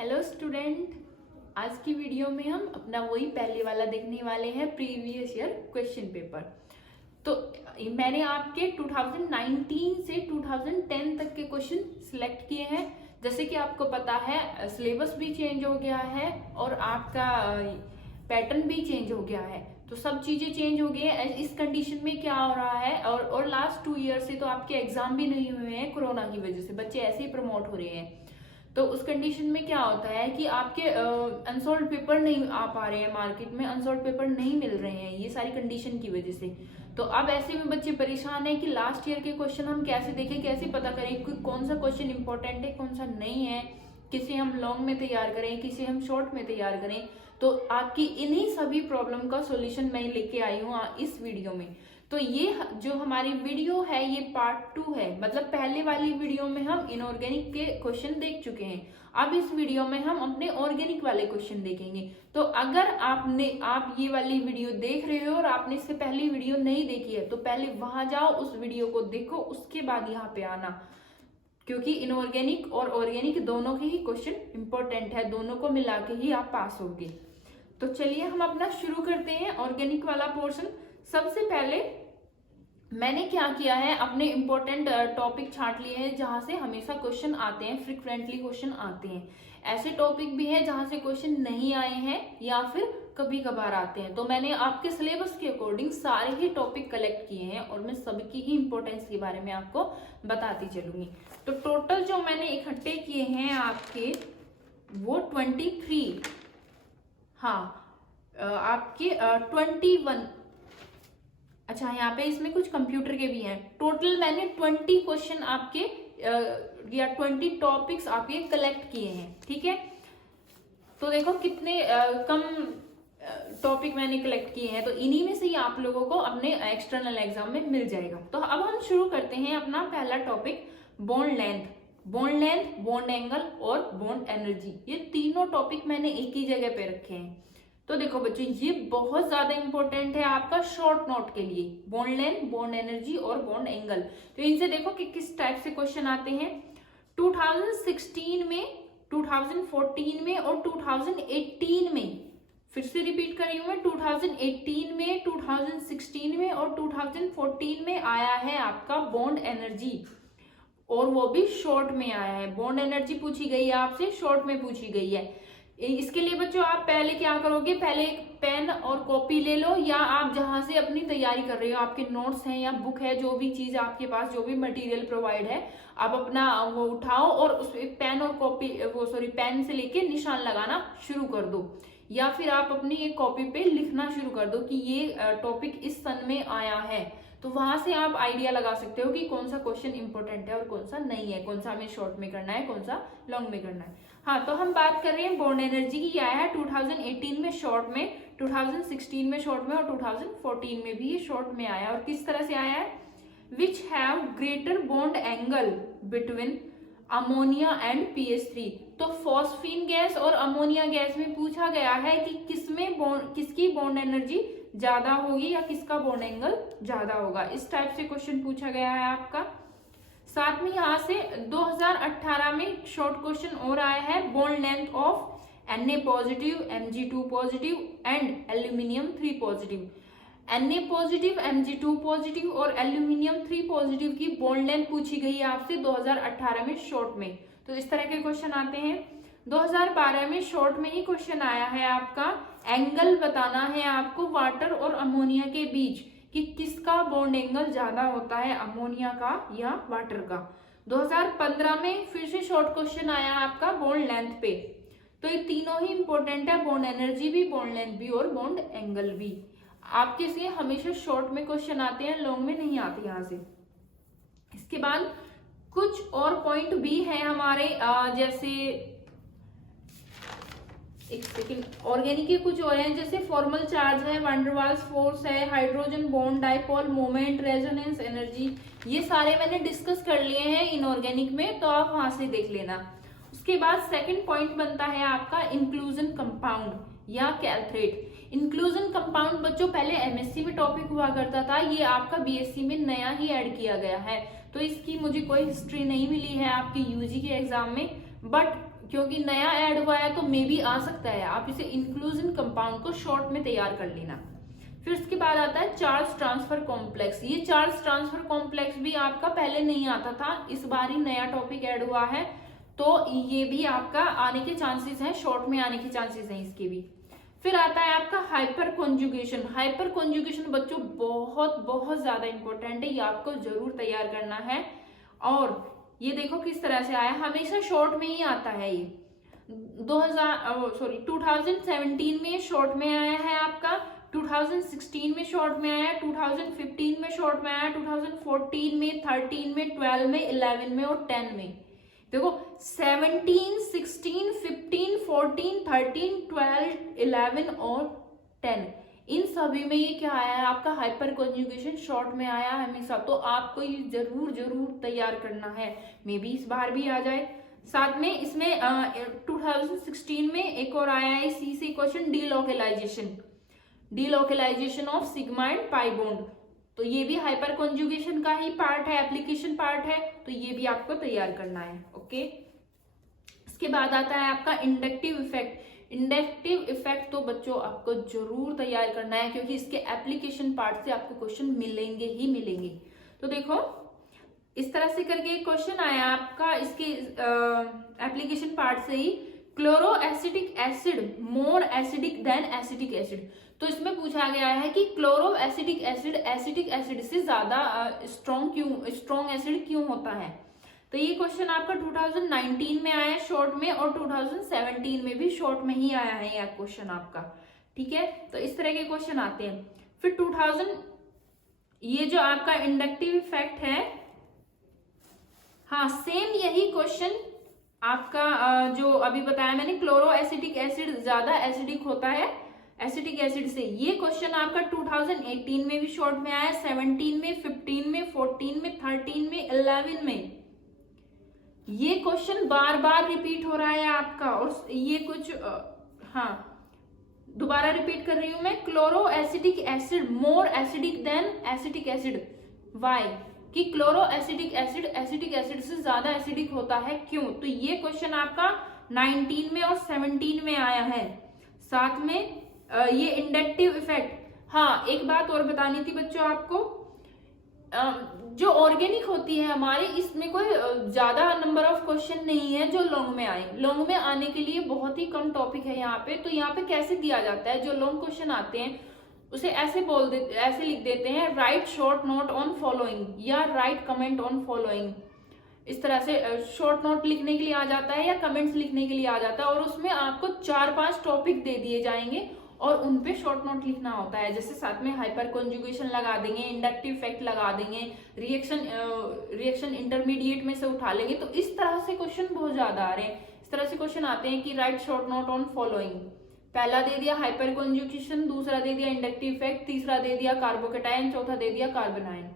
Hello student, आज की video में हम अपना वही पहले वाला देखने वाले हैं, प्रीवियस ईयर क्वेश्चन पेपर। तो मैंने आपके 2019 से 2010 तक के क्वेश्चन सिलेक्ट किए हैं। जैसे कि आपको पता है सिलेबस भी चेंज हो गया है और आपका पैटर्न भी चेंज हो गया है, तो सब चीजें चेंज हो गई है। इस कंडीशन में क्या हो रहा है, और लास्ट 2 ईयर से तो आपके एग्जाम भी नहीं हुए हैं कोरोना की वजह से, बच्चे ऐसे ही प्रमोट हो रहे हैं। तो उस कंडीशन में क्या होता है कि आपके अनसोल्ड पेपर नहीं आ पा रहे हैं, मार्केट में अनसोल्ड पेपर नहीं मिल रहे हैं, ये सारी कंडीशन की वजह से। तो अब ऐसे में बच्चे परेशान है कि लास्ट ईयर के क्वेश्चन हम कैसे देखें, कैसे पता करें कि कौन सा क्वेश्चन इंपॉर्टेंट है, कौन सा नहीं है, किसे हम लॉन्ग में तैयार करें, किसे हम शॉर्ट में तैयार करें। तो आपकी इन्हीं सभी प्रॉब्लम का सोल्यूशन मैं लेके आई हूँ इस वीडियो में। तो ये जो हमारी वीडियो है ये पार्ट 2 है, मतलब पहले वाली वीडियो में हम इनऑर्गेनिक के क्वेश्चन देख चुके हैं। अब इस वीडियो में हम अपने ऑर्गेनिक वाले क्वेश्चन देखेंगे। तो अगर आप ये वाली वीडियो देख रहे हो और आपने इससे पहली वीडियो नहीं देखी है तो पहले वहां जाओ, उस वीडियो को देखो, उसके बाद यहाँ पे आना, क्योंकि इनऑर्गेनिक और ऑर्गेनिक दोनों के ही क्वेश्चन इंपॉर्टेंट है, दोनों को मिला के ही आप पास होगे। तो चलिए हम अपना शुरू करते हैं ऑर्गेनिक वाला पोर्शन। सबसे पहले मैंने क्या किया है, अपने इंपॉर्टेंट टॉपिक छांट लिए हैं जहां से हमेशा क्वेश्चन आते हैं, फ्रिक्वेंटली क्वेश्चन आते हैं। ऐसे टॉपिक भी हैं जहां से क्वेश्चन नहीं आए हैं या फिर कभी कभार आते हैं। तो मैंने आपके सिलेबस के अकॉर्डिंग सारे ही टॉपिक कलेक्ट किए हैं और मैं सबकी ही इंपॉर्टेंस के बारे में आपको बताती चलूंगी। तो टोटल जो मैंने इकट्ठे किए हैं आपके वो 23, आपके 21, अच्छा यहाँ पे इसमें कुछ कंप्यूटर के भी हैं। टोटल मैंने 20 क्वेश्चन आपके या 20 टॉपिक्स आपके कलेक्ट किए हैं, ठीक है। तो देखो कितने कम टॉपिक मैंने कलेक्ट किए हैं, तो इन्हीं में से ही आप लोगों को अपने एक्सटर्नल एग्जाम में मिल जाएगा। तो अब हम शुरू करते हैं अपना पहला topic, bond length. Bond length, bond angle और बॉन्ड एनर्जी, ये तीनों टॉपिक मैंने एक ही जगह पे रखे हैं। तो देखो बच्चों, ये बहुत ज्यादा इंपॉर्टेंट है आपका शॉर्ट नोट के लिए, बॉन्ड लेंथ, बॉन्ड एनर्जी और बॉन्ड एंगल। तो इनसे देखो कि किस टाइप से क्वेश्चन आते हैं। 2016 में, 2014 में और 2018 में, फिर से रिपीट कर रही हूं मैं, 2018 में, 2016 में और 2014 में आया है आपका बॉन्ड एनर्जी, और वो भी शॉर्ट में आया है। बॉन्ड एनर्जी पूछी गई है आपसे, शॉर्ट में पूछी गई है। इसके लिए बच्चों आप पहले क्या करोगे, पहले एक पेन और कॉपी ले लो, या आप जहां से अपनी तैयारी कर रहे हो, आपके नोट्स हैं या बुक है, जो भी चीज आपके पास, जो भी मटेरियल प्रोवाइड है, आप अपना वो उठाओ और उस पेन और कॉपी पेन से लेके निशान लगाना शुरू कर दो, या फिर आप अपनी एक कॉपी पे लिखना शुरू कर दो कि ये टॉपिक इस सन में आया है। तो वहां से आप आइडिया लगा सकते हो कि कौन सा क्वेश्चन इंपॉर्टेंट है और कौन सा नहीं है, कौन सा हमें शॉर्ट में करना है, कौन सा लॉन्ग में करना है। हाँ, तो हम बात कर रहे हैं बॉन्ड एनर्जी की। आया है 2018 में शॉर्ट में, 2016 में शॉर्ट में और 2014 में भी ये शॉर्ट में आया। और किस तरह से आया है, which have greater bond angle between ammonia and PH3। तो फॉस्फीन गैस और अमोनिया गैस में पूछा गया है कि किसकी बॉन्ड एनर्जी ज्यादा होगी या किसका बॉन्ड एंगल ज्यादा होगा। इस टाइप से क्वेश्चन पूछा गया है आपका। साथ में यहाँ से 2018 में शॉर्ट क्वेश्चन और आया है, bond length of Na positive, Mg2 positive and aluminium 3 positive. Na positive, Mg2 positive और एल्यूमिनियम 3 पॉजिटिव की बॉन्ड लेंथ पूछी गई है आपसे 2018 में शॉर्ट में। तो इस तरह के क्वेश्चन आते हैं। 2012 में शॉर्ट में ही क्वेश्चन आया है आपका, एंगल बताना है आपको वाटर और अमोनिया के बीच कि किसका बॉन्ड एंगल ज्यादा होता है, अमोनिया का या वाटर का। 2015 में फिर से शॉर्ट क्वेश्चन आया आपका बॉन्ड लेंथ पे। तो ये तीनों ही इंपॉर्टेंट है, बॉन्ड एनर्जी भी, बॉन्ड लेंथ भी और बॉन्ड एंगल भी। आपके से हमेशा शॉर्ट में क्वेश्चन आते हैं, लॉन्ग में नहीं आते यहाँ से। इसके बाद कुछ और पॉइंट भी है हमारे, जैसे एक सेकेंड, ऑर्गेनिक के कुछ और हैं, जैसे फॉर्मल चार्ज है, वैंडरवाल्स फोर्स है, hydrogen bond dipole moment, resonance energy, ये सारे मैंने डिस्कस कर लिए हैं इनऑर्गेनिक में, तो आप वहां से देख लेना। उसके बाद सेकंड पॉइंट बनता है आपका इंक्लूजन कंपाउंड या कैल्थ्रेट। इंक्लूजन कंपाउंड बच्चों पहले MSc में टॉपिक हुआ करता था, ये आपका BSc में नया ही ऐड किया गया है। तो इसकी मुझे कोई हिस्ट्री नहीं मिली है आपकी UG के एग्जाम में, बट क्योंकि नया ऐड हुआ है तो मे भी आ सकता है, आप इसे इंक्लूजन कंपाउंड को शॉर्ट में तैयार कर लेना। फिर उसके बाद आता है चार्ल्स ट्रांसफर कॉम्प्लेक्स। ये चार्ल्स ट्रांसफर कॉम्प्लेक्स भी आपका पहले नहीं आता था, इस बार ही नया टॉपिक ऐड हुआ है, तो ये भी आपका आने के चांसेस हैं, शॉर्ट में आने के चांसेस हैं इसके भी। फिर आता है आपका हाइपर कॉन्जुगेशन। हाइपर कॉन्जुगेशन बच्चों बहुत बहुत ज्यादा इंपॉर्टेंट है, ये आपको जरूर तैयार करना है। और ये देखो किस तरह से आया, हमेशा शॉर्ट में ही आता है ये। 2017 में शॉर्ट में आया है आपका, 2016 में शॉर्ट में आया, 2015 में शॉर्ट में आया, 2014 में, 13 में, 12 में, 11 में और 10 में। देखो 17, 16, 15, 14, 13, 12, 11 और 10, इन सभी में ये क्या आया है आपका हाइपर कॉन्जुगेशन शॉर्ट में आया हमेशा, तो आपको ये जरूर जरूर तैयार करना है, मे बी इस बार भी आ जाए। साथ में इसमें 2016 में एक और आया है सी से question, delocalization of sigma and pi bond, तो ये भी हाइपर कॉन्जुगेशन का ही पार्ट है, एप्लीकेशन पार्ट है, तो ये भी आपको तैयार करना है। ओके, इसके बाद आता है आपका इंडक्टिव इफेक्ट। इंडक्टिव इफेक्ट तो बच्चों आपको जरूर तैयार करना है, क्योंकि इसके एप्लीकेशन पार्ट से आपको क्वेश्चन मिलेंगे ही मिलेंगे। तो देखो इस तरह से करके क्वेश्चन आया आपका इसके एप्लीकेशन पार्ट से ही, chloro acidic acid more acidic than acetic acid. तो इसमें पूछा गया है कि क्लोरो एसिडिक एसिड से ज्यादा स्ट्रॉन्ग एसिड क्यों होता है। तो ये क्वेश्चन आपका 2019 में आया शॉर्ट में, और 2017 में भी शॉर्ट में ही आया है यह क्वेश्चन आपका। ठीक है, तो इस तरह के क्वेश्चन आते हैं। फिर 2000 ये जो आपका इंडक्टिव इफेक्ट है, हाँ सेम यही क्वेश्चन आपका जो अभी बताया मैंने, क्लोरो एसिटिक एसिड ज्यादा एसिडिक होता है एसिटिक एसिड से, ये क्वेश्चन आपका 2018 में भी शॉर्ट में आया, 17 में, 15 में, 14 में, 13 में, 11 में। ये क्वेश्चन बार बार रिपीट हो रहा है आपका, और ये कुछ हाँ दोबारा रिपीट कर रही हूं मैं, chloro acetic acid more acidic than acetic acid, why, कि क्लोरो एसिडिक एसिड से ज्यादा एसिडिक होता है, क्यों। तो ये क्वेश्चन आपका 19 में और 17 में आया है। साथ में ये इंडक्टिव इफेक्ट, हाँ एक बात और बतानी थी बच्चों आपको, जो ऑर्गेनिक होती है हमारे, इसमें कोई ज्यादा नंबर ऑफ क्वेश्चन नहीं है जो लॉन्ग में आए। लॉन्ग में आने के लिए बहुत ही कम टॉपिक है यहाँ पे। तो यहाँ पे कैसे दिया जाता है, जो लॉन्ग क्वेश्चन आते हैं उसे ऐसे ऐसे लिख देते हैं, right short note on following या राइट कमेंट ऑन फॉलोइंग। इस तरह से शॉर्ट नोट लिखने के लिए आ जाता है या कमेंट्स लिखने के लिए आ जाता है, और उसमें आपको 4-5 टॉपिक दे दिए जाएंगे और उनपे शॉर्ट नोट लिखना होता है। जैसे साथ में हाइपर कॉन्जुगेशन लगा देंगे, इंडक्टिव इफेक्ट लगा देंगे, रिएक्शन इंटरमीडिएट में से उठा लेंगे। तो इस तरह से क्वेश्चन बहुत ज्यादा आ रहे हैं। इस तरह से क्वेश्चन आते हैं कि right short note on following, पहला दे दिया हाइपर कॉन्जुगेशन, दूसरा दे दिया इंडक्टिव इफेक्ट, तीसरा दे दिया कार्बोकेटायन, चौथा दे दिया कार्बोनाइन।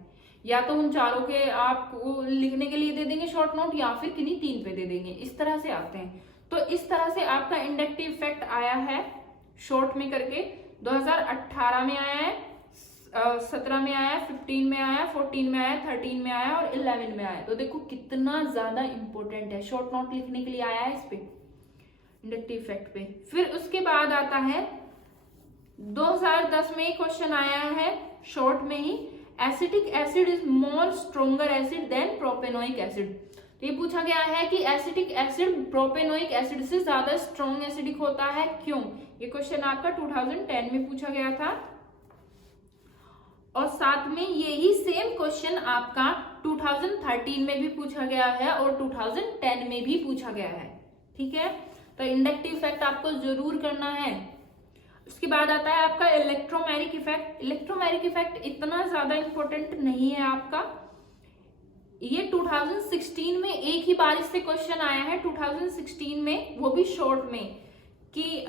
या तो उन चारों के आप लिखने के लिए दे देंगे शॉर्ट नोट, या फिर किन्हीं 3 पे दे देंगे। इस तरह से आते हैं। तो इस तरह से आपका इंडक्टिव इफेक्ट आया है शॉर्ट में करके, 2018 में आया है, 17 में आया, 15 में आया, 14 में आया, 13 में आया और 11 में आया। तो देखो कितना ज्यादा इंपॉर्टेंट है, शॉर्ट नोट लिखने के लिए आया है इस पे, इंडक्टिव इफेक्ट पे। फिर उसके बाद आता है 2010 में क्वेश्चन आया है शॉर्ट में ही, acetic acid is more stronger acid than propanoic acid. तो ये पूछा गया है कि एसिटिक एसिड प्रोपेनोइक एसिड से ज्यादा स्ट्रॉन्ग एसिडिक होता है, क्यों। ये क्वेश्चन आपका 2010 में पूछा गया था। और साथ में यही सेम क्वेश्चन आपका 2013 में भी पूछा गया है और 2010 में भी पूछा गया है। ठीक है, तो इंडक्टिव इफेक्ट आपको जरूर करना है। उसके बाद आता है आपका इलेक्ट्रोमैग्नेटिक इफेक्ट। इलेक्ट्रोमैग्नेटिक इफेक्ट इतना ज्यादा इंपॉर्टेंट नहीं है आपका, ये 2016 में एक ही बार इससे क्वेश्चन आया है 2016 में, वो भी शॉर्ट में, कि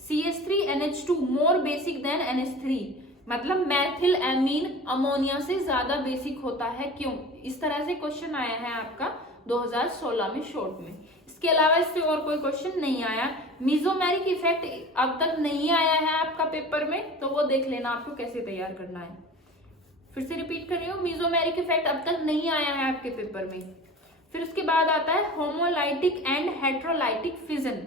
CH3NH2 मोर बेसिक देन NH3, मतलब मैथिल एमीन अमोनिया से ज्यादा बेसिक होता है, क्यों। इस तरह से क्वेश्चन आया है आपका 2016 में शॉर्ट में। इसके अलावा इससे और कोई क्वेश्चन नहीं आया। मीजोमेरिक इफेक्ट अब तक नहीं आया है आपका पेपर में, तो वो देख लेना आपको कैसे तैयार करना है। फिर से रिपीट कर रही हूँ, मीजोमेरिक इफेक्ट अब तक नहीं आया है आपके पेपर में। फिर उसके बाद आता है homolytic and heterolytic fission.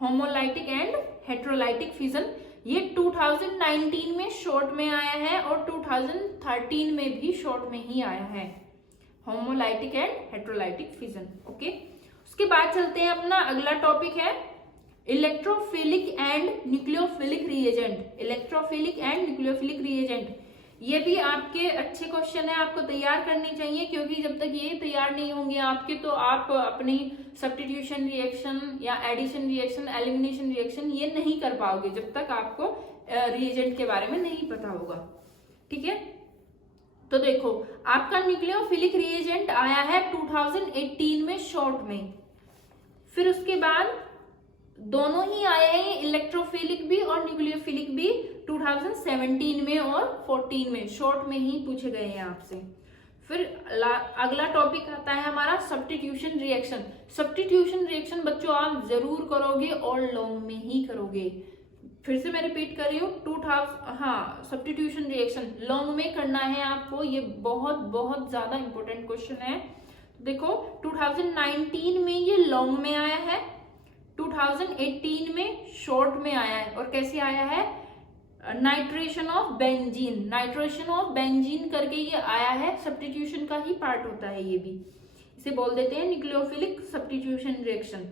Homolytic and heterolytic fission ये 2019 में शॉर्ट में आया है और 2013 में भी शॉर्ट में ही आया है, homolytic and heterolytic fission. Okay, उसके बाद चलते हैं अपना अगला टॉपिक है electrophilic and nucleophilic reagent. Electrophilic and nucleophilic reagent ये भी आपके अच्छे क्वेश्चन है, आपको तैयार करने चाहिए, क्योंकि जब तक ये तैयार नहीं होंगे आपके तो आप अपनी सब्स्टिट्यूशन रिएक्शन या एडिशन रिएक्शन, एलिमिनेशन रिएक्शन ये नहीं कर पाओगे जब तक आपको रिएजेंट के बारे में नहीं पता होगा। ठीक है, तो देखो आपका न्यूक्लियोफिलिक रिएजेंट आया है 2018 में शॉर्ट में। फिर उसके बाद दोनों ही आए हैं, इलेक्ट्रोफिलिक भी और न्यूक्लियोफिलिक भी 2017 में और 14 में शॉर्ट में ही पूछे गए हैं आपसे। फिर अगला टॉपिक आता है हमारा सब्स्टिट्यूशन रिएक्शन। सब्स्टिट्यूशन रिएक्शन बच्चों आप जरूर करोगे और लॉन्ग में ही करोगे। फिर से मैं रिपीट कर रही हूँ, सब्स्टिट्यूशन रिएक्शन लॉन्ग में करना है आपको, ये बहुत बहुत ज्यादा इंपॉर्टेंट क्वेश्चन है। देखो 2019 में ये लॉन्ग में आया है, 2018 में शॉर्ट में आया है। और कैसे आया है, nitration of benzene, nitration of benzene करके ये आया है, सब्स्टिट्यूशन का ही पार्ट होता है ये भी, इसे बोल देते हैं न्यूक्लियोफिलिक सब्स्टिट्यूशन रिएक्शन।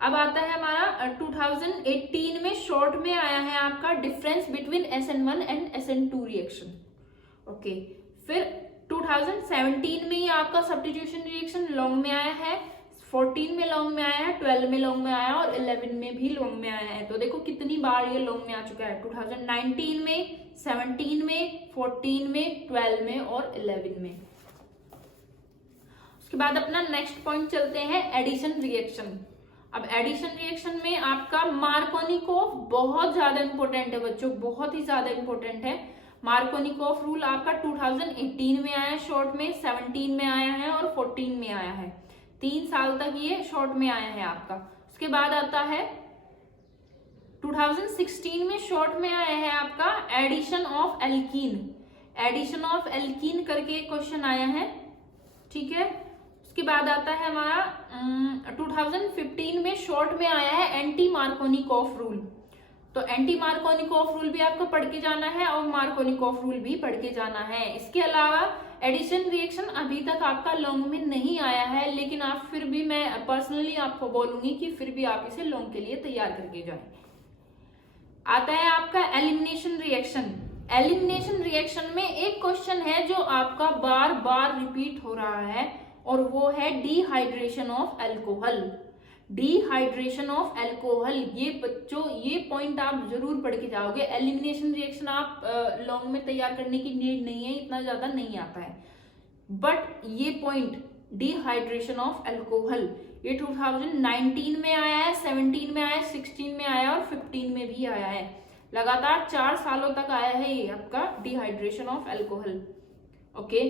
अब आता है हमारा 2018 में शॉर्ट में आया है आपका difference between SN1 and SN2 reaction. Okay, फिर 2017 में ये आपका सब्स्टिट्यूशन रिएक्शन लॉन्ग में आया है, 14 में लॉन्ग में आया है, 12 में लॉन्ग में आया और 11 में भी लॉन्ग में आया है। तो देखो कितनी बार ये लॉन्ग में आ चुका है, 2019 में, 17 में, 14 में, 12 में और 11 में। उसके बाद अपना नेक्स्ट पॉइंट चलते हैं एडिशन रिएक्शन। अब एडिशन रिएक्शन में आपका मार्कोनिकोव बहुत ज्यादा इंपॉर्टेंट है बच्चों, बहुत ही ज्यादा इंपॉर्टेंट है। मार्कोनिकोव रूल आपका 2018 में आया है शॉर्ट में, 17 में आया है और 14 में आया है, 3 साल तक ये शॉर्ट में आया है आपका। उसके बाद आता है 2016 में शॉर्ट में आया है आपका addition of alkene. Addition of alkene करके क्वेश्चन आया है। ठीक है, उसके बाद आता है हमारा 2015 में शॉर्ट में आया है एंटी मार्कोनिकोव रूल। तो एंटी मार्कोनिकोव रूल भी आपको पढ़ के जाना है और मार्कोनिकोव रूल भी पढ़ के जाना है। इसके अलावा एडिशन रिएक्शन अभी तक आपका लॉन्ग में नहीं आया है, लेकिन आप फिर भी, मैं पर्सनली आपको बोलूंगी कि फिर भी आप इसे लॉन्ग के लिए तैयार करके जाएं। आता है आपका एलिमिनेशन रिएक्शन। एलिमिनेशन रिएक्शन में एक क्वेश्चन है जो आपका बार बार रिपीट हो रहा है और वो है dehydration of alcohol. Dehydration of alcohol, ये बच्चों ये पॉइंट आप जरूर पढ़ के जाओगे। एलिमिनेशन रिएक्शन आप लॉन्ग में तैयार करने की नीड नहीं है, इतना ज्यादा नहीं आता है, बट ये पॉइंट डिहाइड्रेशन ऑफ अल्कोहल ये 2019 में आया है, 17 में आया है, 16 में आया और 15 में भी आया है। लगातार 4 सालों तक आया है ये आपका डिहाइड्रेशन ऑफ अल्कोहल। ओके,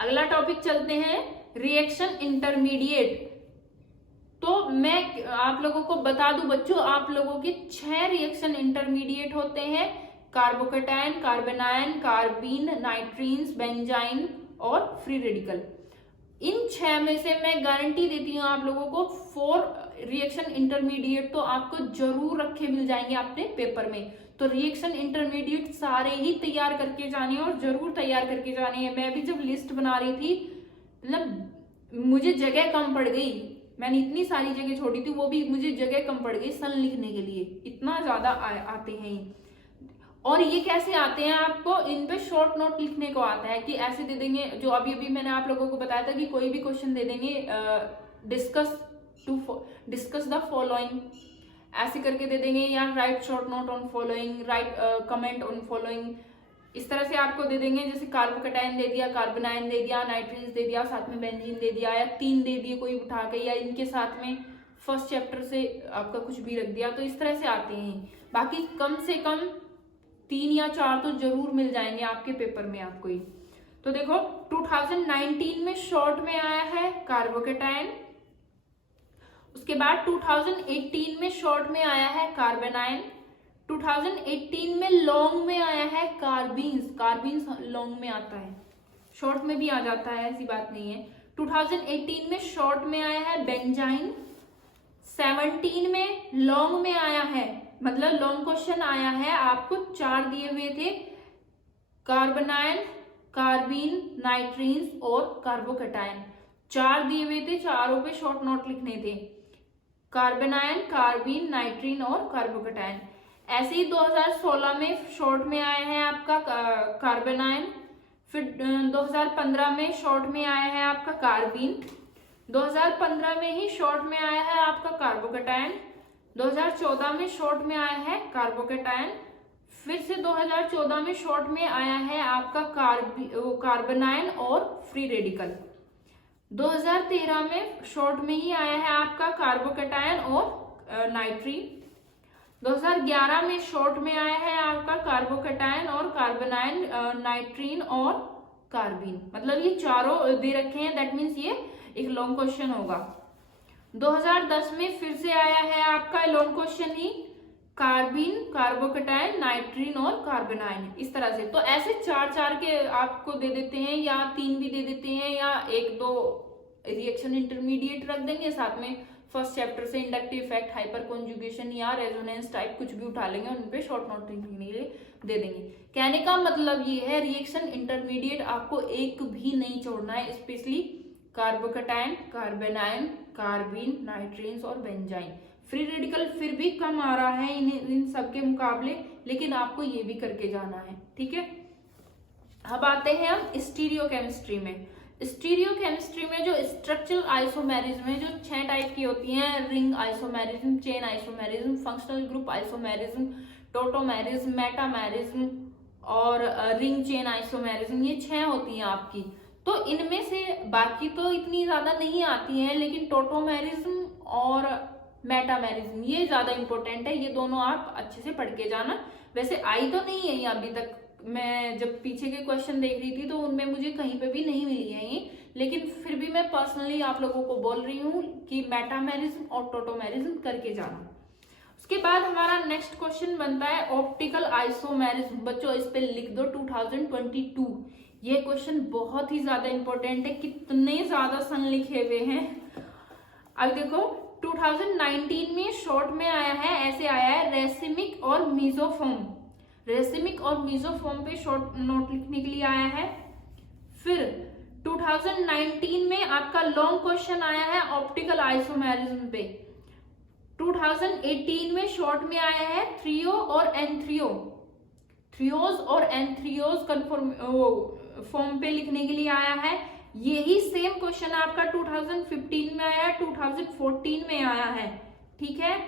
अगला टॉपिक चलते हैं रिएक्शन इंटरमीडिएट। तो मैं आप लोगों को बता दूं बच्चों, आप लोगों के 6 रिएक्शन इंटरमीडिएट होते हैं, कार्बोकेटायन, कार्बेनायन, कार्बीन, नाइट्रीन्स, बेंजाइन और फ्री रेडिकल। इन 6 में से मैं गारंटी देती हूँ आप लोगों को 4 रिएक्शन इंटरमीडिएट तो आपको जरूर रखे मिल जाएंगे अपने पेपर में। तो रिएक्शन इंटरमीडिएट सारे ही तैयार करके जाने और जरूर तैयार करके जाने हैं। मैं भी जब लिस्ट बना रही थी, मतलब मुझे जगह कम पड़ गई, मैंने इतनी सारी जगह छोड़ी थी, वो भी मुझे जगह कम पड़ गई सन लिखने के लिए, इतना ज्यादा आते हैं। और ये कैसे आते हैं, आपको इन पे शॉर्ट नोट लिखने को आता है कि ऐसे दे देंगे, जो अभी अभी मैंने आप लोगों को बताया था कि कोई भी क्वेश्चन दे देंगे, डिस्कस द फॉलोइंग ऐसे करके दे देंगे, या right short note on following, right comment on following, इस तरह से आपको दे देंगे। जैसे कार्बोकेटायन दे दिया, कार्बोनाइन दे दिया, नाइट्रीन्स दे दिया, साथ में बेंजीन दे दिया, या 3 दे दिए कोई उठा के, या इनके साथ में फर्स्ट चैप्टर से आपका कुछ भी रख दिया, तो इस तरह से आते हैं। बाकी कम से कम 3 या 4 तो जरूर मिल जाएंगे आपके पेपर में आपको ही। तो देखो 2019 में शॉर्ट में आया है कार्बोकेटायन, उसके बाद 2018 में शॉर्ट में आया है कार्बेनाइन, 2018 में लॉन्ग में आया है कार्बीन्स। कार्बीन्स लॉन्ग में आता है, शॉर्ट में भी आ जाता है, ऐसी बात नहीं है। 2018 में शॉर्ट में आया है बेंजाइन। 17 में लॉन्ग में आया है, मतलब लॉन्ग क्वेश्चन आया है, आपको 4 दिए हुए थे, कार्बोनाइन, कार्बीन, नाइट्रीन्स और कार्बोकैटायन। 4 दिए हुए थे, चारों पे शॉर्ट नोट लिखने थे, कार्बोनाइन, कार्बीन, नाइट्रीन और कार्बोकैटायन। ऐसे ही 2016 में शॉर्ट में आया है आपका कार्बोनाइन, फिर 2015 में शॉर्ट में आया है आपका कार्बीन, 2015 में ही शॉर्ट में आया है आपका कार्बोकैटायन, 2014 में शॉर्ट में आया है कार्बोकैटायन, फिर से 2014 में शॉर्ट में आया है आपका कार्बोनाइन और फ्री रेडिकल। 2013 में शॉर्ट में ही आया है आपका कार्बोकैटायन और नाइट्रीन। 2011 में शॉर्ट में आया है आपका कार्बोकैटायन और कार्बोनाइन, नाइट्रीन और कार्बीन। मतलब ये चारों दे रखे हैं, दैट मीन्स ये एक लॉन्ग क्वेश्चन होगा। 2010 में फिर से आया है आपका लॉन्ग क्वेश्चन ही, कार्बीन, कार्बोकैटायन, नाइट्रीन और कार्बोनाइन, इस तरह से। तो ऐसे 4-4 के आपको दे देते हैं, या 3 भी दे देते हैं, या 1-2 रिएक्शन इंटरमीडिएट रख देंगे साथ में। फर्स्ट चैप्टर से इंडक्टिव इफेक्ट, हाइपर कॉन्जुगेशन या रेजोनेंस टाइप कुछ भी उठा लेंगे, उन पे शॉर्ट नोट लिखने के लिए दे देंगे। कहने का मतलब ये है, रिएक्शन इंटरमीडिएट आपको एक भी नहीं छोड़ना है, स्पेशली कार्बोकैटायन, कार्बोनाइन, कार्बीन, नाइट्रीन्स और बेंजाइन। फ्री रेडिकल फिर भी कम आ रहा है इन सब के मुकाबले, लेकिन आपको ये भी करके जाना है, ठीक है। अब आते हैं हम स्टीरियोकेमिस्ट्री में। स्टीरियोकेमिस्ट्री में जो स्ट्रक्चरल आइसोमेरिज्म है, जो 6 टाइप की होती हैं, ring isomerism, chain isomerism, functional group isomerism, tautomerism, metamerism और रिंग चेन आइसोमेरिज्म, ये 6 होती हैं आपकी। तो इनमें से बाकी तो इतनी ज्यादा नहीं आती हैं, लेकिन टोटोमेरिज्म और मेटामेरिज्म ये ज्यादा इंपॉर्टेंट है, ये दोनों आप अच्छे से पढ़ के जाना। वैसे आई तो नहीं है ये अभी तक, मैं जब पीछे के क्वेश्चन देख रही थी तो उनमें मुझे कहीं पे भी नहीं मिली है ये, लेकिन फिर भी मैं पर्सनली आप लोगों को बोल रही हूँ कि मेटामेरिज्म और टोटोमेरिज्म करके जाना। उसके बाद हमारा नेक्स्ट क्वेश्चन बनता है ऑप्टिकल आइसोमेरिज्म। बच्चों इस पे लिख दो 2022। ये क्वेश्चन बहुत ही ज्यादा इंपॉर्टेंट है, कितने ज्यादा सन लिखे हुए हैं। अब देखो 2019 में शॉर्ट में आया है, ऐसे आया है, रेसिमिक और मीजोफोम। रेसिमिक और मीजोफोम पे शॉर्ट नोट लिखने के लिए आया है। फिर 2019 में आपका लॉन्ग क्वेश्चन आया है ऑप्टिकल आइसोमेरिज्म पे। 2018 में शॉर्ट में आया है थ्रियो और एंथ्रियो, थ्रियोज और एंथ्रियोज कन्फर्म फॉर्म पे लिखने के लिए आया है। यही सेम क्वेश्चन आपका 2015 में आया, 2014 में आया है, ठीक है।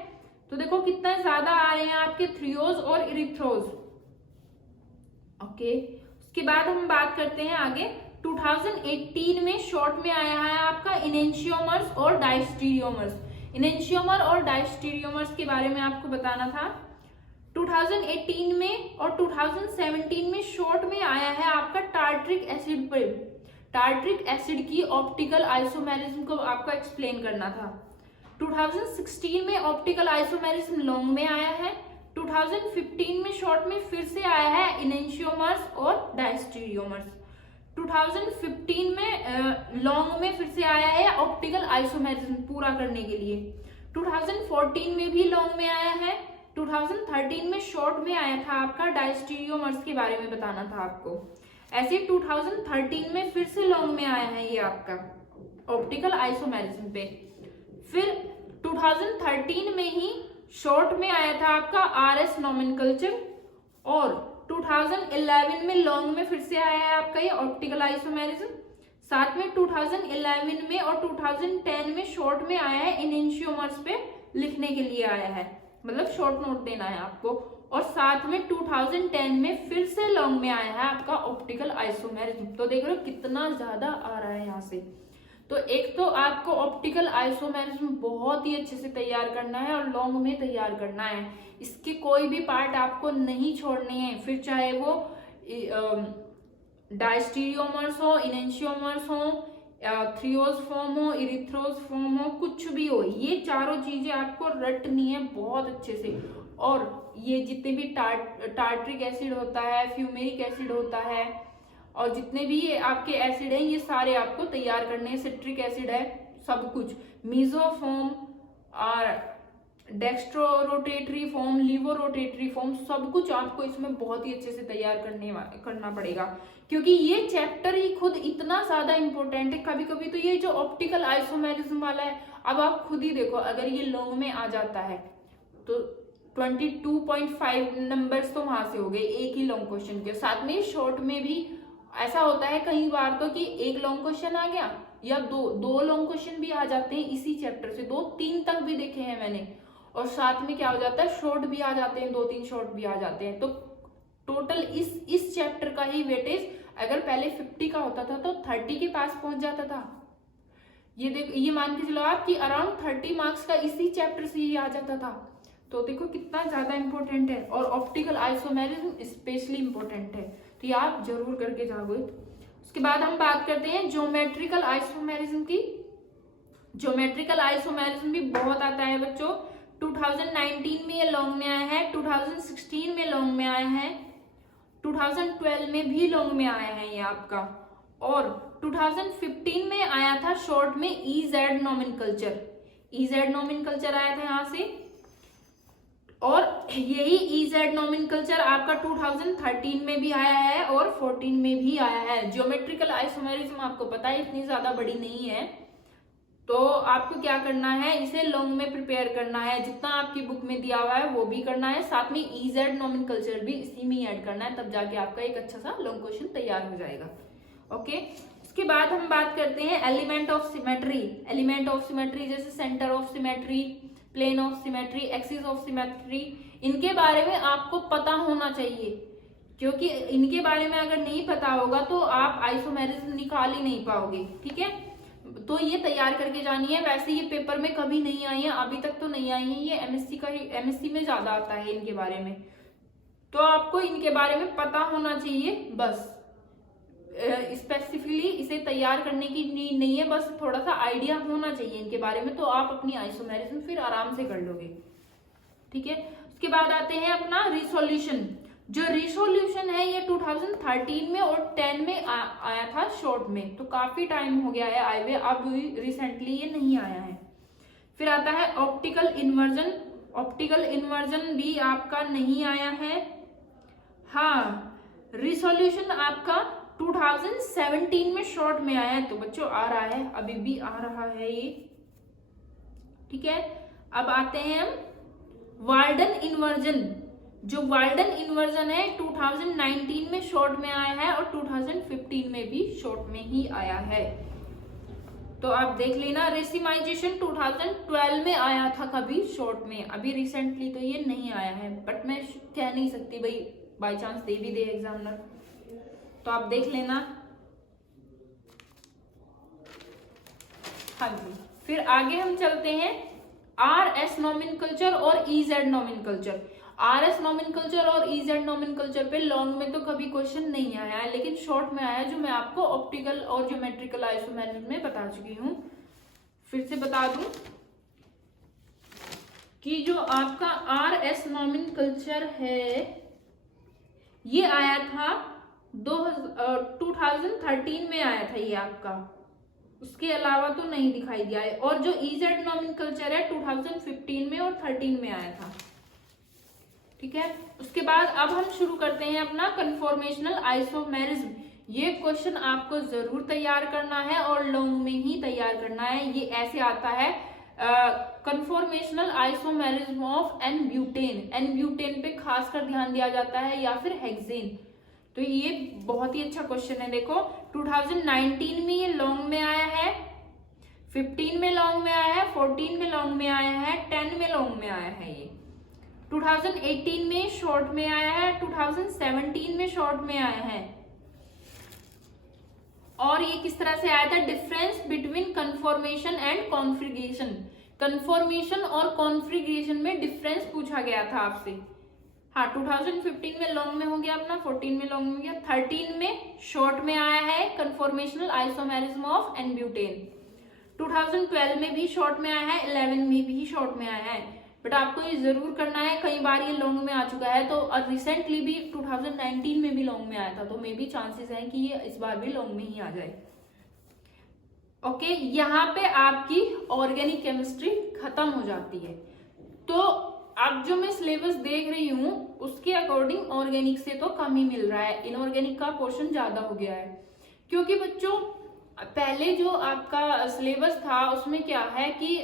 तो देखो कितना ज्यादा आ रहे हैं आपके थ्रियोज और इरिथ्रोज, ओके। उसके बाद हम बात करते हैं आगे। 2018 में शॉर्ट में आया है आपका इनेंशियोमर्स और डायस्टीरियोमर्स। इनेंशियोमर और डायस्टीरियोमर्स के बारे में आपको बताना था। 2018 में और 2017 में शॉर्ट में आया है आपका टार्ट्रिक एसिड पे। टार्ट्रिक एसिड की ऑप्टिकल आइसोमेरिज्म को आपको एक्सप्लेन करना था। 2016 में ऑप्टिकल आइसोमेरिज्म लॉन्ग में आया है। 2015 में शॉर्ट में फिर से आया है इनेंशियोमर्स और डायस्टीरियोमर्स। 2015 में लॉन्ग में फिर से आया है ऑप्टिकल आइसोमेरिज्म पूरा करने के लिए। 2014 में भी लॉन्ग में आया है। 2013 में शॉर्ट में आया था आपका डायस्टीरियोमर्स के बारे में बताना था आपको। ऐसे 2013 में फिर से लॉन्ग में आया है ये आपका ऑप्टिकल आइसोमेरिज्म पे। फिर 2013 में ही शॉर्ट में आया था आपका आरएस नोमेनकल्चर, और 2011 में लॉन्ग में फिर से आया है आपका ये ऑप्टिकल आइसोमेरिज्म। साथ में 2011 में और 2010 में शॉर्ट में आया है इनेंशियोमर्स पे लिखने के लिए आया है, मतलब शॉर्ट नोट देना है आपको। और साथ में 2010 में फिर से लॉन्ग में आया है आपका ऑप्टिकल आइसोमेरिज्म। तो देख रहे हो कितना ज्यादा आ रहा है यहाँ से। तो एक तो आपको ऑप्टिकल आइसोमेरिज्म बहुत ही अच्छे से तैयार करना है और लॉन्ग में तैयार करना है। इसके कोई भी पार्ट आपको नहीं छोड़ने हैं, फिर चाहे वो डायस्टीरियोमर्स हो, इनेंशियोमर्स हो, थ्रियोज फॉर्म हो, इरिथ्रोज फॉर्म हो, कुछ भी हो, ये चारों चीजें आपको रटनी है बहुत अच्छे से। और ये जितने भी टार्ट्रिक एसिड होता है, फ्यूमेरिक एसिड होता है, और जितने भी ये आपके एसिड हैं ये सारे आपको तैयार करने हैं। सिट्रिक एसिड है, सब कुछ, मीजोफॉर्म और डेक्स्ट्रोरोटेटरी फॉर्म, लीवोरोटेटरी फॉर्म, सब कुछ आपको इसमें बहुत ही अच्छे से तैयार करना पड़ेगा, क्योंकि ये चैप्टर ही खुद इतना ज्यादा इंपॉर्टेंट है। कभी कभी तो ये जो ऑप्टिकल आइसोमेरिज्म वाला है, अब आप खुद ही देखो, अगर ये लॉन्ग में आ जाता है तो 22.5 नंबर्स तो वहां से हो गए एक ही लॉन्ग क्वेश्चन के। साथ में शॉर्ट में भी ऐसा होता है कई बार तो कि एक लॉन्ग क्वेश्चन आ गया या दो लॉन्ग क्वेश्चन भी आ जाते हैं इसी चैप्टर से, 2-3 तक भी देखे हैं मैंने। और साथ में क्या हो जाता है, शॉर्ट भी आ जाते हैं, 2-3 शॉर्ट भी आ जाते हैं। तो टोटल इस चैप्टर का ही वेटेज अगर पहले 50 का होता था तो 30 के पास पहुंच जाता था। ये मान के चलो आप कि अराउंड 30 मार्क्स का इसी चैप्टर से ही आ जाता था। तो देखो कितना ज्यादा इंपॉर्टेंट है, और ऑप्टिकल आइसोमेरिज्म स्पेशली इंपॉर्टेंट है, तो ये आप जरूर करके जाओगे। उसके बाद हम बात करते हैं ज्योमेट्रिकल आइसोमेरिज्म की। ज्योमेट्रिकल आइसोमेरिज्म भी बहुत आता है बच्चों। 2019 में ये लॉन्ग में आया है, 2016 में लॉन्ग में आया है, 2012 में भी लॉन्ग में आया है ये आपका, और 2015 में आया था शॉर्ट में EZ नोमेनकल्चर। EZ नोमेनकल्चर आया था यहाँ से, और यही EZ नोमेनकल्चर आपका 2013 में भी आया है और 14 में भी आया है। ज्योमेट्रिकल आइसोमेरिज्म आपको पता है इतनी ज्यादा बड़ी नहीं है, तो आपको क्या करना है, इसे लॉन्ग में प्रिपेयर करना है, जितना आपकी बुक में दिया हुआ है वो भी करना है, साथ में EZ नोमेनकल्चर भी इसी में ऐड करना है, तब जाके आपका एक अच्छा सा लॉन्ग क्वेश्चन तैयार हो जाएगा। ओके, उसके बाद हम बात करते हैं element of symmetry. Element of symmetry जैसे centre of symmetry, plane of symmetry, axis of symmetry, इनके बारे में आपको पता होना चाहिए, क्योंकि इनके बारे में अगर नहीं पता होगा तो आप आइसोमेरिज्म निकाल ही नहीं पाओगे। ठीक है, तो ये तैयार करके जानी है। वैसे ये पेपर में कभी नहीं आई है, अभी तक तो नहीं आई है, ये एमएससी में ज्यादा आता है इनके बारे में, तो आपको इनके बारे में पता होना चाहिए बस। स्पेसिफिकली इसे तैयार करने की नीड नहीं है, बस थोड़ा सा आइडिया होना चाहिए इनके बारे में, तो आप अपनी आइसोमेरिज्म फिर आराम से कर लोगे। ठीक है, उसके बाद आते हैं अपना रिसोल्यूशन। जो रिसोल्यूशन है ये 2013 में और 10 में आया था शॉर्ट में, तो काफी टाइम हो गया है आए हुए, अब रिसेंटली ये नहीं आया है। फिर आता है ऑप्टिकल इन्वर्जन। ऑप्टिकल इन्वर्जन भी आपका नहीं आया है। हाँ, रिसोल्यूशन आपका 2017 में शॉर्ट में आया है, तो बच्चों आ रहा है, अभी भी आ रहा है ये। ठीक है, अब आते हैं हम वाल्डन इन्वर्जन। जो वाल्डन इन्वर्जन है 2019 में शॉर्ट में आया है और 2015 में भी शॉर्ट में ही आया है, तो आप देख लेना। रेसिमाइजेशन 2012 में आया था कभी शॉर्ट में, अभी रिसेंटली तो ये नहीं आया है, बट मैं कह नहीं सकती भाई, बाई चांस दे भी दे एग्जामिनर, तो आप देख लेना। हाँ जी, फिर आगे हम चलते हैं RS नोमेनकल्चर और EZ नोमेनकल्चर। RS नोमेनकल्चर और EZ नोमेनकल्चर पे लॉन्ग में तो कभी क्वेश्चन नहीं आया है, लेकिन शॉर्ट में आया है, जो मैं आपको ऑप्टिकल और ज्योमेट्रिकल आइसोमेरिज्म में बता चुकी हूँ। फिर से बता दूं कि जो आपका RS नोमेनकल्चर है ये आया था 2013 में आया था ये आपका, उसके अलावा तो नहीं दिखाई दिया है। और जो EZ नोमेनकल्चर है 2015 में और 13 में आया था। ठीक है, उसके बाद अब हम शुरू करते हैं अपना कन्फॉर्मेशनल आइसोमेरिज्म। ये क्वेश्चन आपको जरूर तैयार करना है और लॉन्ग में ही तैयार करना है। ये ऐसे आता है, conformational isomerism of n butane. N butane पे खासकर ध्यान दिया जाता है, या फिर हेक्सेन। तो ये बहुत ही अच्छा क्वेश्चन है। देखो 2019 में ये लॉन्ग में आया है, 15 में लॉन्ग में आया है, 14 में लॉन्ग में आया है, 10 में लॉन्ग में आया है। ये 2018 में शॉर्ट में आया है, 2017 में शॉर्ट में आया है। और ये किस तरह से आया था, difference between conformation and configuration. Conformation और कॉन्फिगरेशन में डिफरेंस पूछा गया था आपसे। हाँ, 2015 में लॉन्ग में हो गया अपना, 14 में लॉन्ग में गया, 13 में शॉर्ट में आया है conformational isomerism of n butane. 2012 में भी शॉर्ट में आया है, 11 में भी शॉर्ट में आया है। बट आपको ये जरूर करना है। कई बार ये लॉन्ग में आ चुका है, तो रिसेंटली भी 2019 में भी लॉन्ग में आया था, तो मे भी चांसेस हैं कि ये इस बार भी लॉन्ग में ही आ जाए। ओके, यहाँ पे आपकी ऑर्गेनिक केमिस्ट्री खत्म हो जाती है। तो अब जो मैं सिलेबस देख रही हूँ उसके अकॉर्डिंग ऑर्गेनिक से तो कम ही मिल रहा है, इनऑर्गेनिक का पोर्शन ज्यादा हो गया है। क्योंकि बच्चों पहले जो आपका सिलेबस था उसमें क्या है कि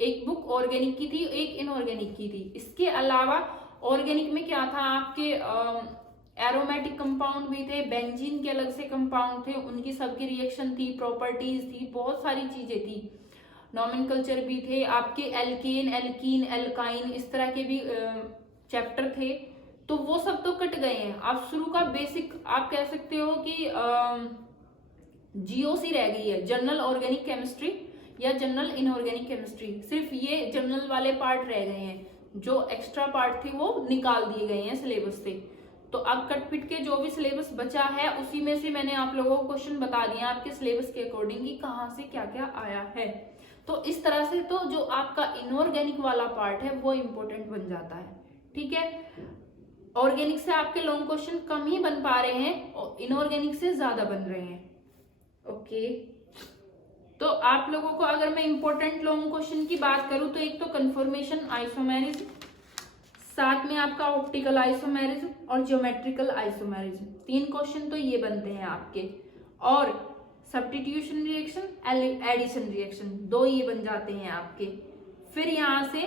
एक बुक ऑर्गेनिक की थी, एक इनऑर्गेनिक की थी। इसके अलावा ऑर्गेनिक में क्या था, आपके एरोमेटिक कंपाउंड भी थे, बेंजीन के अलग से कंपाउंड थे, उनकी सबकी रिएक्शन थी, प्रॉपर्टीज थी, बहुत सारी चीजें थी, नॉमेनकल्चर भी थे, आपके एल्केन, एल्कीन, एल्काइन, इस तरह के भी चैप्टर थे। तो वो सब तो कट गए हैं। आप शुरू का बेसिक आप कह सकते हो कि जीओसी रह गई है, जनरल ऑर्गेनिक केमिस्ट्री या जनरल इनऑर्गेनिक केमिस्ट्री। सिर्फ ये जनरल वाले पार्ट रह गए हैं, जो एक्स्ट्रा पार्ट थे वो निकाल दिए गए हैं सिलेबस से। तो अब कट पिट के जो भी सिलेबस बचा है उसी में से मैंने आप लोगों को क्वेश्चन बता दिया आपके सिलेबस के अकॉर्डिंग कि कहाँ से क्या क्या आया है। तो इस तरह से तो जो आपका इनऑर्गेनिक वाला पार्ट है वो इम्पोर्टेंट बन जाता है। ठीक है, ऑर्गेनिक से आपके लॉन्ग क्वेश्चन कम ही बन पा रहे हैं और इनऑर्गेनिक से ज्यादा बन रहे हैं। ओके, तो आप लोगों को अगर मैं इंपॉर्टेंट लॉन्ग क्वेश्चन की बात करूं तो एक तो कंफर्मेशन आइसोमेरिज्म, साथ में आपका ऑप्टिकल आइसोमेरिज्म और ज्योमेट्रिकल आइसोमेरिज्म, 3 क्वेश्चन तो ये बनते हैं आपके। और सब्स्टिट्यूशन रिएक्शन, एडिशन रिएक्शन, 2 ये बन जाते हैं आपके। फिर यहाँ से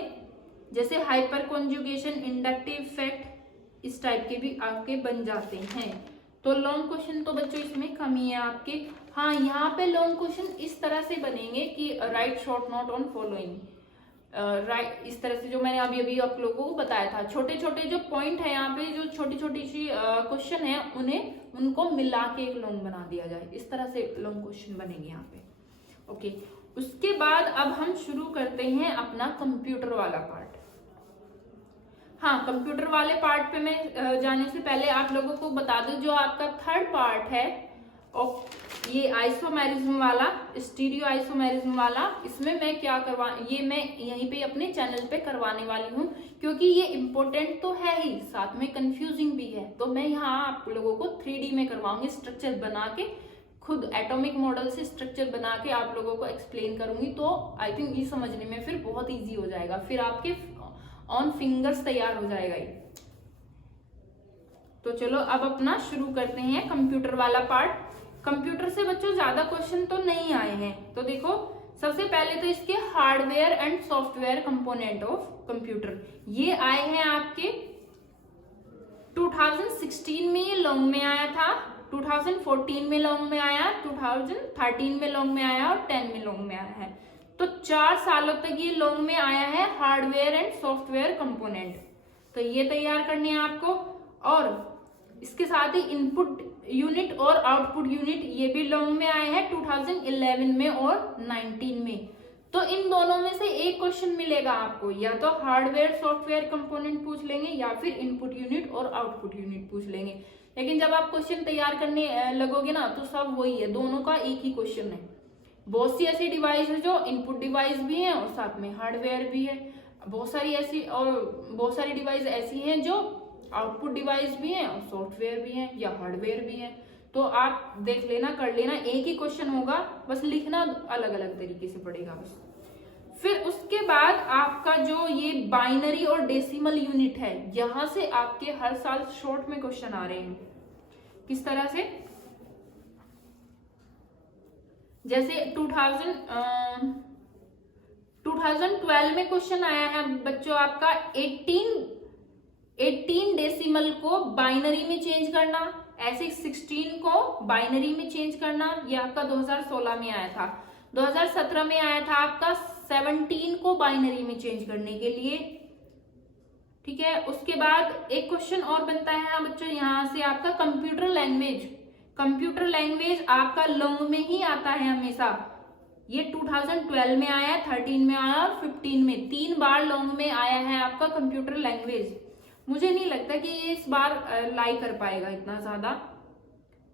जैसे हाइपर कॉन्जुगेशन, इंडक्टिव इफेक्ट, इस टाइप के भी आपके बन जाते हैं। तो लॉन्ग क्वेश्चन तो बच्चों इसमें कम ही है आपके। हाँ, यहाँ पे लॉन्ग क्वेश्चन इस तरह से बनेंगे कि right short note on following, right, इस तरह से जो मैंने अभी अभी आप लोगों को बताया था। छोटे छोटे जो पॉइंट है यहाँ पे, जो छोटी छोटी सी क्वेश्चन है, उनको मिला के एक लॉन्ग बना दिया जाए, इस तरह से लॉन्ग क्वेश्चन बनेंगे यहाँ पे। ओके, उसके बाद अब हम शुरू करते हैं अपना कंप्यूटर वाला पार्ट। हाँ, कंप्यूटर वाले पार्ट पे मैं जाने से पहले आप लोगों को बता दूं, जो आपका थर्ड पार्ट है और ये आइसोमेरिज्म वाला, स्टीरियो आइसोमेरिज्म वाला, इसमें मैं क्या ये मैं यहीं पे अपने चैनल पे करवाने वाली हूँ, क्योंकि ये इम्पोर्टेंट तो है ही, साथ में कंफ्यूजिंग भी है। तो मैं यहाँ आप लोगों को 3D में करवाऊंगी, स्ट्रक्चर बना के, खुद एटॉमिक मॉडल से स्ट्रक्चर बना के आप लोगों को एक्सप्लेन करूंगी। तो आई थिंक ये समझने में फिर बहुत ईजी हो जाएगा, फिर आपके ऑन फिंगर्स तैयार हो जाएगा ये। तो चलो अब अपना शुरू करते हैं कंप्यूटर वाला पार्ट। कंप्यूटर से बच्चों ज्यादा क्वेश्चन तो नहीं आए हैं। तो देखो, सबसे पहले तो इसके hardware and software component of computer ये आए हैं आपके 2016 में, ये लॉन्ग में आया था, 2014 में लॉन्ग में आया, 2013 में लॉन्ग में आया और 10 में लॉन्ग में आया है। तो 4 सालों तक ये लॉन्ग में आया है हार्डवेयर एंड सॉफ्टवेयर कंपोनेंट। तो ये तैयार करने हैं आपको। और इसके साथ ही इनपुट यूनिट और आउटपुट यूनिट ये भी लॉन्ग में आए हैं 2011 में और 19 में। तो इन दोनों में से एक क्वेश्चन मिलेगा आपको, या तो हार्डवेयर सॉफ्टवेयर कंपोनेंट पूछ लेंगे या फिर इनपुट यूनिट और आउटपुट यूनिट पूछ लेंगे। लेकिन जब आप क्वेश्चन तैयार करने लगोगे ना तो सब वही है, दोनों का एक ही क्वेश्चन है। बहुत सी ऐसी डिवाइस है जो इनपुट डिवाइस भी है और साथ में हार्डवेयर भी है, बहुत सारी डिवाइस ऐसी हैं जो आउटपुट डिवाइस भी है और सॉफ्टवेयर भी है या हार्डवेयर भी है। तो आप देख लेना, कर लेना, एक ही क्वेश्चन होगा, बस लिखना अलग अलग तरीके से पड़ेगा बस। फिर उसके बाद आपका जो ये बाइनरी और डेसिमल यूनिट है, यहां से आपके हर साल शॉर्ट में क्वेश्चन आ रहे हैं। किस तरह से, जैसे 2012 में क्वेश्चन आया है बच्चों आपका 18 डेसिमल को बाइनरी में चेंज करना, ऐसे 16 को बाइनरी में चेंज करना, ये आपका 2016 में आया था। 2017 में आया था आपका 17 को बाइनरी में चेंज करने के लिए। ठीक है, उसके बाद एक क्वेश्चन और बनता है बच्चों यहाँ से आपका कंप्यूटर लैंग्वेज। कंप्यूटर लैंग्वेज आपका लॉन्ग में ही आता है हमेशा। ये 2012 में आया, 13 में आया और 15 में, 3 बार लॉन्ग में आया है आपका कंप्यूटर लैंग्वेज। मुझे नहीं लगता कि ये इस बार लाई कर पाएगा इतना ज्यादा।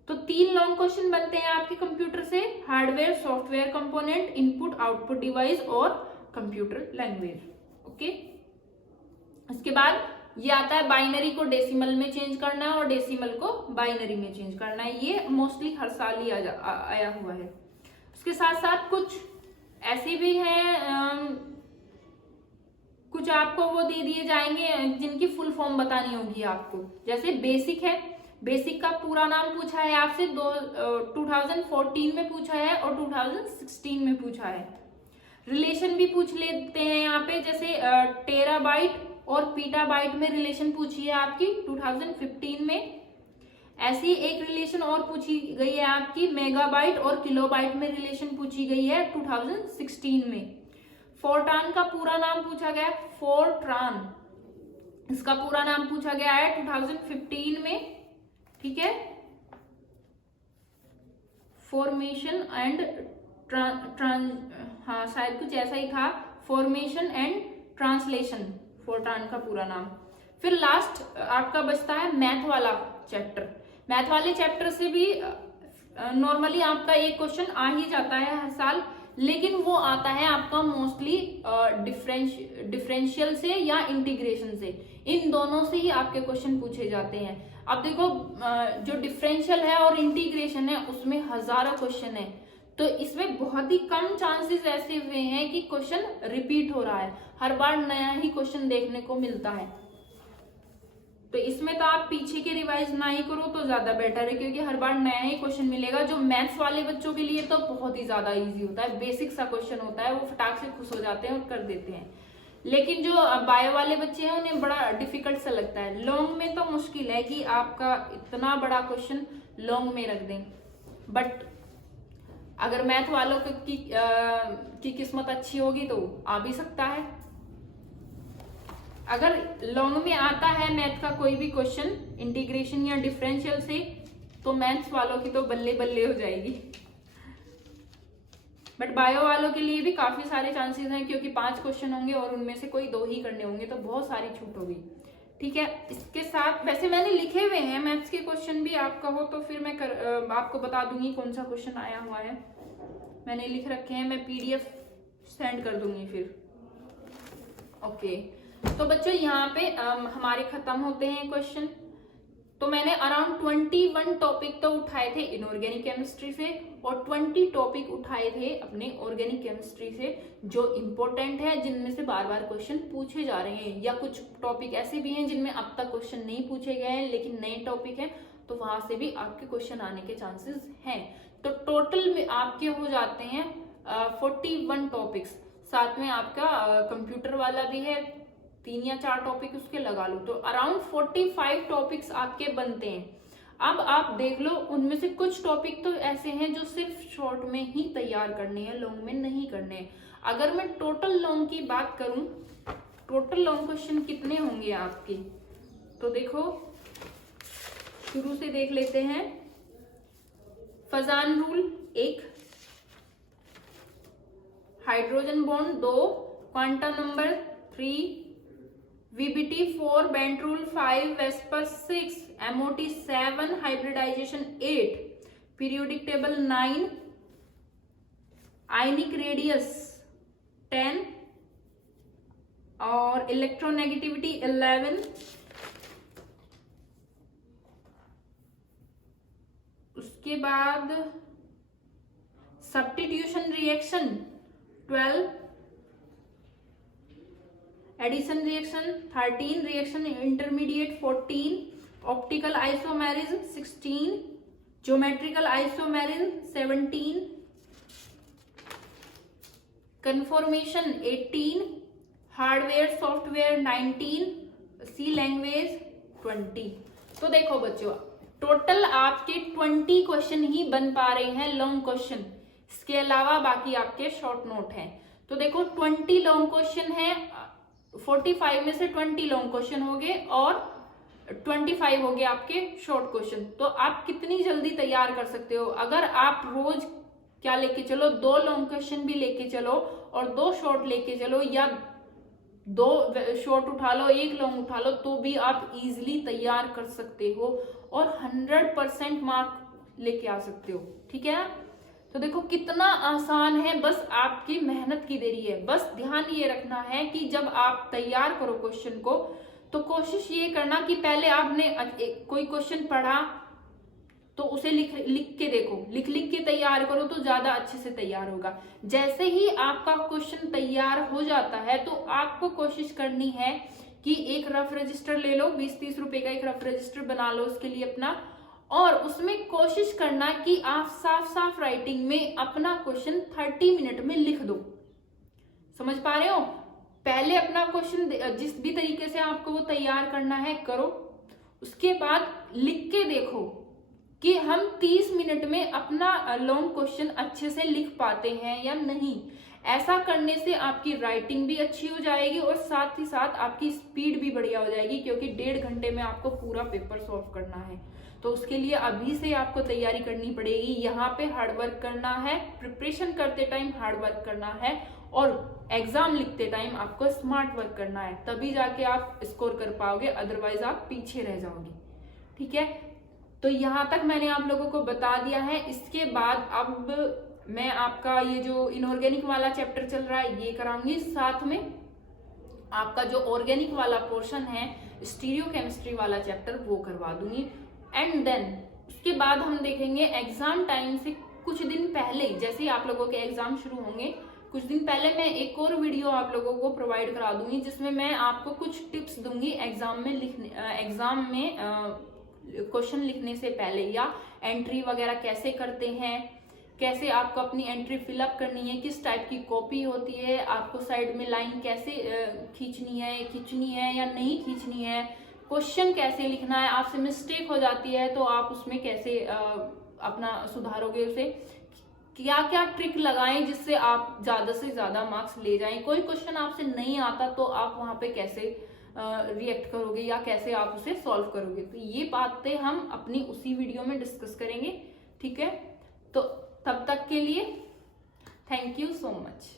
तो 3 लॉन्ग क्वेश्चन बनते हैं आपके कंप्यूटर से, hardware software component, input output device और कंप्यूटर लैंग्वेज। ओके। उसके बाद ये आता है बाइनरी को डेसिमल में चेंज करना है और डेसिमल को बाइनरी में चेंज करना है। ये मोस्टली हर साल ही आया हुआ है। उसके साथ साथ कुछ ऐसे भी हैं, कुछ आपको वो दे दिए जाएंगे जिनकी फुल फॉर्म बतानी होगी आपको। जैसे बेसिक है, बेसिक का पूरा नाम पूछा है आपसे 2014 में पूछा है और 2016 में पूछा है। रिलेशन भी पूछ लेते हैं यहाँ पे, जैसे टेराबाइट और पीटाबाइट में रिलेशन पूछी है आपकी 2015 में। ऐसी एक रिलेशन और पूछी गई है आपकी मेगाबाइट और किलोबाइट में रिलेशन पूछी गई है 2016 में। फोरट्रान का पूरा नाम पूछा गया, फोरट्रान इसका पूरा नाम पूछा गया है 2015 में, ठीक है। फॉर्मेशन एंड हाँ शायद कुछ ऐसा ही था, फॉर्मेशन एंड ट्रांसलेशन, फोरट्रान का पूरा नाम। फिर लास्ट आपका बचता है मैथ वाला चैप्टर। मैथ वाले चैप्टर से भी नॉर्मली आपका एक क्वेश्चन आ ही जाता है हर साल, लेकिन वो आता है आपका मोस्टली डिफरेंशियल से या इंटीग्रेशन से, इन दोनों से ही आपके क्वेश्चन पूछे जाते हैं। अब देखो जो डिफरेंशियल है और इंटीग्रेशन है उसमें हजारों क्वेश्चन है, तो इसमें बहुत ही कम चांसेस ऐसे हुए हैं कि क्वेश्चन रिपीट हो रहा है, हर बार नया ही क्वेश्चन देखने को मिलता है। तो इसमें तो आप पीछे के रिवाइज ना ही करो तो ज्यादा बेटर है, क्योंकि हर बार नया ही क्वेश्चन मिलेगा। जो मैथ्स वाले बच्चों के लिए तो बहुत ही ज्यादा इजी होता है, बेसिक सा क्वेश्चन होता है, वो फटाक से खुश हो जाते हैं और कर देते हैं। लेकिन जो बायो वाले बच्चे हैं उन्हें बड़ा डिफिकल्ट सा लगता है। लॉन्ग में तो मुश्किल है कि आपका इतना बड़ा क्वेश्चन लॉन्ग में रख दें, बट अगर मैथ वालों की किस्मत अच्छी होगी तो आ भी सकता है। अगर लॉन्ग में आता है मैथ का कोई भी क्वेश्चन इंटीग्रेशन या डिफरेंशियल से, तो मैथ्स वालों की तो बल्ले बल्ले हो जाएगी। बट बायो वालों के लिए भी काफी सारे चांसेस हैं, क्योंकि 5 क्वेश्चन होंगे और उनमें से कोई 2 ही करने होंगे, तो बहुत सारी छूट होगी, ठीक है। इसके साथ वैसे मैंने लिखे हुए हैं मैथ्स के क्वेश्चन भी, आपका हो तो फिर मैं आपको बता दूंगी कौन सा क्वेश्चन आया हुआ है, मैंने लिख रखे हैं, मैं PDF सेंड कर दूंगी फिर। ओके तो बच्चों यहाँ पे हमारे खत्म होते हैं क्वेश्चन। तो मैंने अराउंड 21 टॉपिक तो उठाए थे इनऑर्गेनिक केमिस्ट्री से और 20 टॉपिक उठाए थे अपने ऑर्गेनिक केमिस्ट्री से जो इम्पोर्टेंट है, जिनमें से बार बार क्वेश्चन पूछे जा रहे हैं, या कुछ टॉपिक ऐसे भी हैं जिनमें अब तक क्वेश्चन नहीं पूछे गए हैं लेकिन नए टॉपिक हैं, तो वहां से भी आपके क्वेश्चन आने के चांसेस हैं। तो टोटल में आपके हो जाते हैं 41 टॉपिक्स। साथ में आपका कंप्यूटर वाला भी है, 3 या 4 टॉपिक उसके लगा लो, तो अराउंड 45 टॉपिक्स आपके बनते हैं। अब आप देख लो, उनमें से कुछ टॉपिक तो ऐसे हैं जो सिर्फ शॉर्ट में ही तैयार करने हैं, लॉन्ग में नहीं करने हैं। अगर मैं टोटल लॉन्ग की बात करूं, टोटल लॉन्ग क्वेश्चन कितने होंगे आपके, तो देखो शुरू से देख लेते हैं। Fajans rule 1, hydrogen bond 2, quantum number 3, VBT 4, Bent rule 5, VSEPR 6, MOT 7, hybridisation 8, periodic table 9, ionic radius 10 और इलेक्ट्रोनेगेटिविटी 11। उसके बाद substitution reaction 12, addition reaction 13, reaction intermediate 14, optical isomerism 16, geometrical isomerism 17, conformation 18, hardware software 19, C language 20। तो देखो बच्चों, total आपके 20 question ही बन पा रहे हैं लॉन्ग क्वेश्चन, इसके अलावा बाकी आपके शॉर्ट नोट हैं। तो देखो 20 लॉन्ग क्वेश्चन है, 45 में से 20 लॉन्ग क्वेश्चन हो गए और 25 हो गए आपके शॉर्ट क्वेश्चन। तो आप कितनी जल्दी तैयार कर सकते हो, अगर आप रोज क्या लेके चलो, 2 लॉन्ग क्वेश्चन भी लेके चलो और 2 शॉर्ट लेके चलो, या 2 शॉर्ट उठा लो 1 लॉन्ग उठा लो, तो भी आप इजीली तैयार कर सकते हो और 100% मार्क लेके आ सकते हो, ठीक है। तो देखो कितना आसान है, बस आपकी मेहनत की देरी है। बस ध्यान ये रखना है कि जब आप तैयार करो क्वेश्चन को, तो कोशिश ये करना कि पहले आपने कोई क्वेश्चन पढ़ा तो उसे लिख के देखो, लिख के तैयार करो तो ज्यादा अच्छे से तैयार होगा। जैसे ही आपका क्वेश्चन तैयार हो जाता है तो आपको कोशिश करनी है कि एक रफ रजिस्टर ले लो, 20-30 रुपए का एक रफ रजिस्टर बना लो उसके लिए अपना, और उसमें कोशिश करना कि आप साफ साफ राइटिंग में अपना क्वेश्चन 30 मिनट में लिख दो। समझ पा रहे हो? पहले अपना क्वेश्चन जिस भी तरीके से आपको वो तैयार करना है करो, उसके बाद लिख के देखो कि हम 30 मिनट में अपना लॉन्ग क्वेश्चन अच्छे से लिख पाते हैं या नहीं। ऐसा करने से आपकी राइटिंग भी अच्छी हो जाएगी और साथ ही साथ आपकी स्पीड भी बढ़िया हो जाएगी, क्योंकि 1.5 घंटे में आपको पूरा पेपर सॉल्व करना है। तो उसके लिए अभी से आपको तैयारी करनी पड़ेगी। यहाँ पे हार्ड वर्क करना है, प्रिपरेशन करते टाइम हार्ड वर्क करना है, और एग्जाम लिखते टाइम आपको स्मार्ट वर्क करना है, तभी जाके आप स्कोर कर पाओगे, अदरवाइज आप पीछे रह जाओगे। ठीक है, तो यहाँ तक मैंने आप लोगों को बता दिया है। इसके बाद अब मैं आपका ये जो इनऑर्गेनिक वाला चैप्टर चल रहा है ये कराऊंगी, साथ में आपका जो ऑर्गेनिक वाला पोर्शन है, स्टीरियोकेमिस्ट्री वाला चैप्टर, वो करवा दूंगी। एंड देन उसके बाद हम देखेंगे एग्जाम टाइम से कुछ दिन पहले, जैसे ही आप लोगों के एग्जाम शुरू होंगे कुछ दिन पहले मैं एक और वीडियो आप लोगों को प्रोवाइड करा दूंगी, जिसमें मैं आपको कुछ टिप्स दूंगी एग्जाम में क्वेश्चन लिखने से पहले, या एंट्री वगैरह कैसे करते हैं, कैसे आपको अपनी एंट्री फिलअप करनी है, किस टाइप की कॉपी होती है, आपको साइड में लाइन कैसे खींचनी है या नहीं खींचनी है, क्वेश्चन कैसे लिखना है, आपसे मिस्टेक हो जाती है तो आप उसमें कैसे अपना सुधारोगे, उसे क्या क्या ट्रिक लगाएं जिससे आप ज्यादा से ज्यादा मार्क्स ले जाएं। कोई क्वेश्चन आपसे नहीं आता तो आप वहां पे कैसे रिएक्ट करोगे या कैसे आप उसे सॉल्व करोगे। तो ये बातें हम अपनी उसी वीडियो में डिस्कस करेंगे। ठीक है, तो तब तक के लिए थैंक यू सो मच।